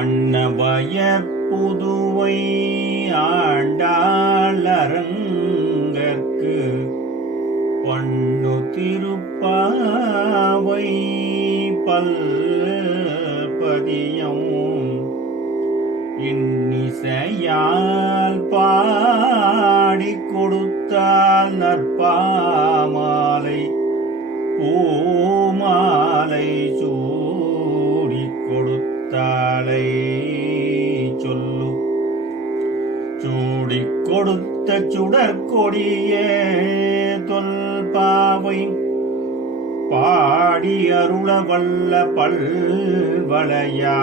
அன்னவயற் புதுவை ஆண்டாளரங்கற்கு பண்ணு திருப்பாவை பல்பதியம் இன்னிசையால் பாடிக் கொடுத்தால் நற்பாமாலை பூமாலை சூடிக் கொடுத்தாளை சொல்லு. சூடிக் கொடுத்த சுடற்கொடிய தொல்பாவை பாடி அருள வல்ல பல்வளையா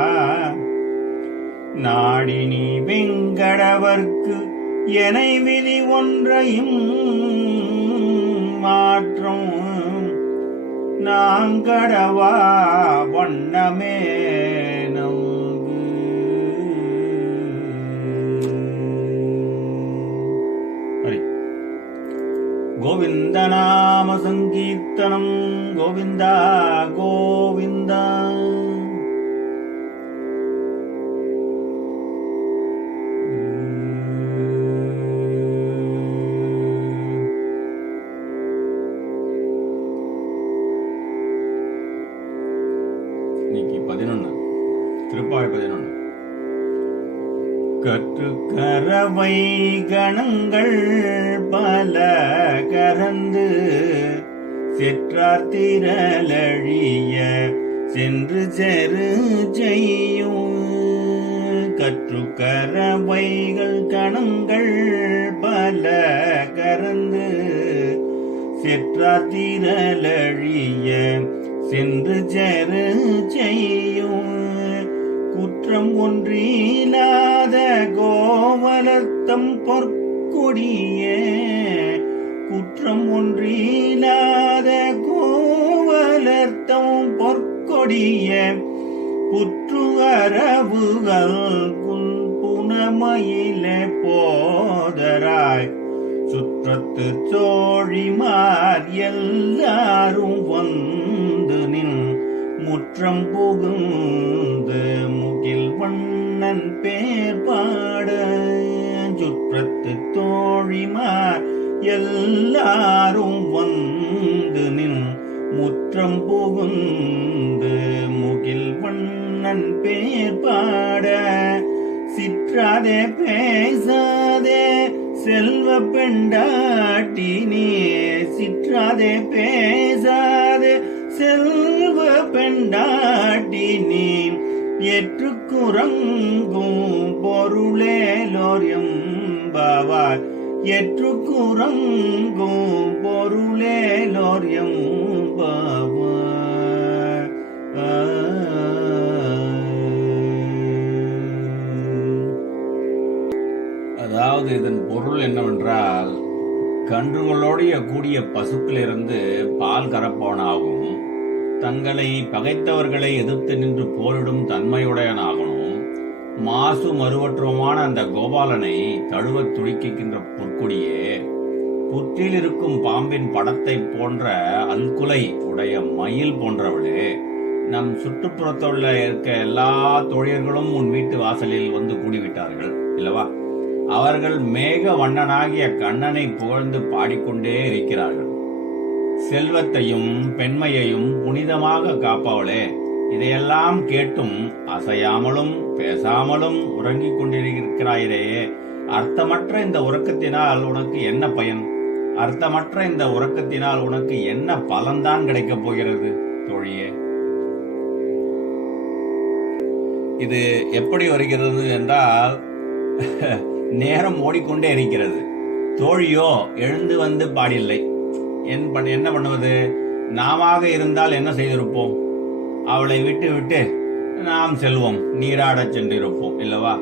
நாடினி வெங்கடவர்க்கு எனை விதி ஒன்றையும் மாற்றம் நாங்கடவா வண்ணமே நங்கு. ஹரி கோவிந்த நாம சங்கீர்த்தனம் கோவிந்தா கோவிந்தா. இன்னைக்கு 11 திருப்பாவை 11. கற்று கரவை கணங்கள் பல கரந்து செற்றார் திரளழிய சென்று செரு செய்யும். கற்று கரவைகள் கணங்கள் பல கரந்து செற்றார் திரளழிய சென்று செரு செய்யும். குற்றம் ஒன்றிலாத கோவலர்த்தம் பொற்கொடிய குற்றம் ஒன்றிலாத கோவலர்த்தம் பொற்கொடிய புற்று அரவுகள் புனமயில போதராய் சுற்றத்து தோழிமார் எல்லாரும் வந்து நின் முற்றம் புகுந்து முகில் வண்ணன் பேர் பாட. சுற்றத்து தோழிமார் எல்லாரும் வந்து நின் முற்றம் புகுந்து முகில் வண்ணன் பேர் பாட. சிற்றாதே பேசாதே செல்வ பெண்டாட்டினே சிற்றாதே பேசாதே செல்வ பெண்டாட்டினே ஏற்றுக்குறங்கும் பொருளேலோர் எம்பாவார் ஏற்றுக்குறங்கும் பொருளேலோர் எம்பாவார். அதாவது இதன் பொருள் என்னவென்றால், கன்றுகளோடைய கூடிய பசுக்களிலிருந்து பால் கறப்பவனாகவும் தங்களை பகைத்தவர்களை எதிர்த்து நின்று போரிடும் தன்மையுடையனாகணும் மாசு மறுவற்றுமான அந்த கோபாலனை தழுவ துடிக்கின்ற பொற்கொடியே, புற்றில் இருக்கும் பாம்பின் படத்தை போன்ற அல்குலை உடைய மயில் போன்றவளே, நம் சுற்றுப்புறத்துள்ள இருக்க எல்லா தோழியர்களும் உன் வீட்டு வாசலில் வந்து கூடிவிட்டார்கள் இல்லவா? அவர்கள் மேக வண்ணனாகிய கண்ணனை புகழ்ந்து பாடிக்கொண்டே இருக்கிறார்கள். செல்வத்தையும் பெண்மையையும் புனிதமாக காப்பவளே, இதையெல்லாம் கேட்டும் அசையாமலும் பேசாமலும் உறங்கிக் கொண்டிருக்கிறாயிரே, அர்த்தமற்ற இந்த உறக்கத்தினால் உனக்கு என்ன பயன்? அர்த்தமற்ற இந்த உறக்கத்தினால் உனக்கு என்ன பலன்தான் கிடைக்கப் போகிறது தோழியே? இது எப்படி வருகிறது என்றால், நேரம் ஓடிக்கொண்டே இருக்கிறது. தோழியோ எழுந்து வந்து பாடில்லை. என்ன பண்ணுவது? நாம இருந்தால் என்ன செய்திருப்போம்? அவளை விட்டு விட்டு நாம் செல்வோம், நீராடச் சென்றிருப்போம் இல்லவா?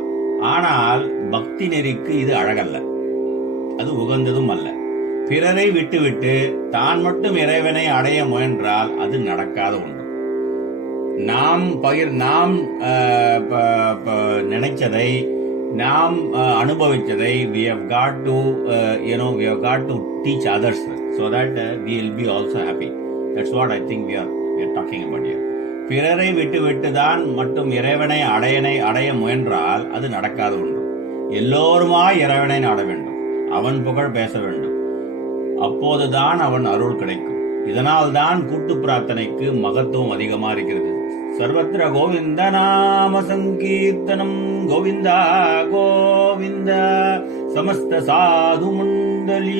ஆனால் பக்தி நெறிக்கு இது அழகல்ல, அது உகந்ததும் அல்ல. பிறரை விட்டுவிட்டு தான் மட்டும் இறைவனை அடைய முயன்றால் அது நடக்காத ஒன்று. நாம் நினைச்சதை நாம் அனுபவிச்சதை we have got to teach others so that we will be also happy. That's what I think we are talking about here. பிறரை விட்டு தான் மட்டும் இறைவனை அடைய முயன்றால் அது நடக்காத ஒன்று. எல்லோருமாய் இறைவனை நாட வேண்டும், அவன் புகழ் பேச வேண்டும். அப்போதுதான் அவன் அருள் கிடைக்கும். இதனால் தான் கூட்டு பிரார்த்தனைக்கு மகத்துவம் அதிகமா இருக்கிறது. சர்வத்திர கோவிந்த நாம சங்கீர்த்தனம் கோவிந்தா கோவிந்த. சமஸ்த சாது மண்டலி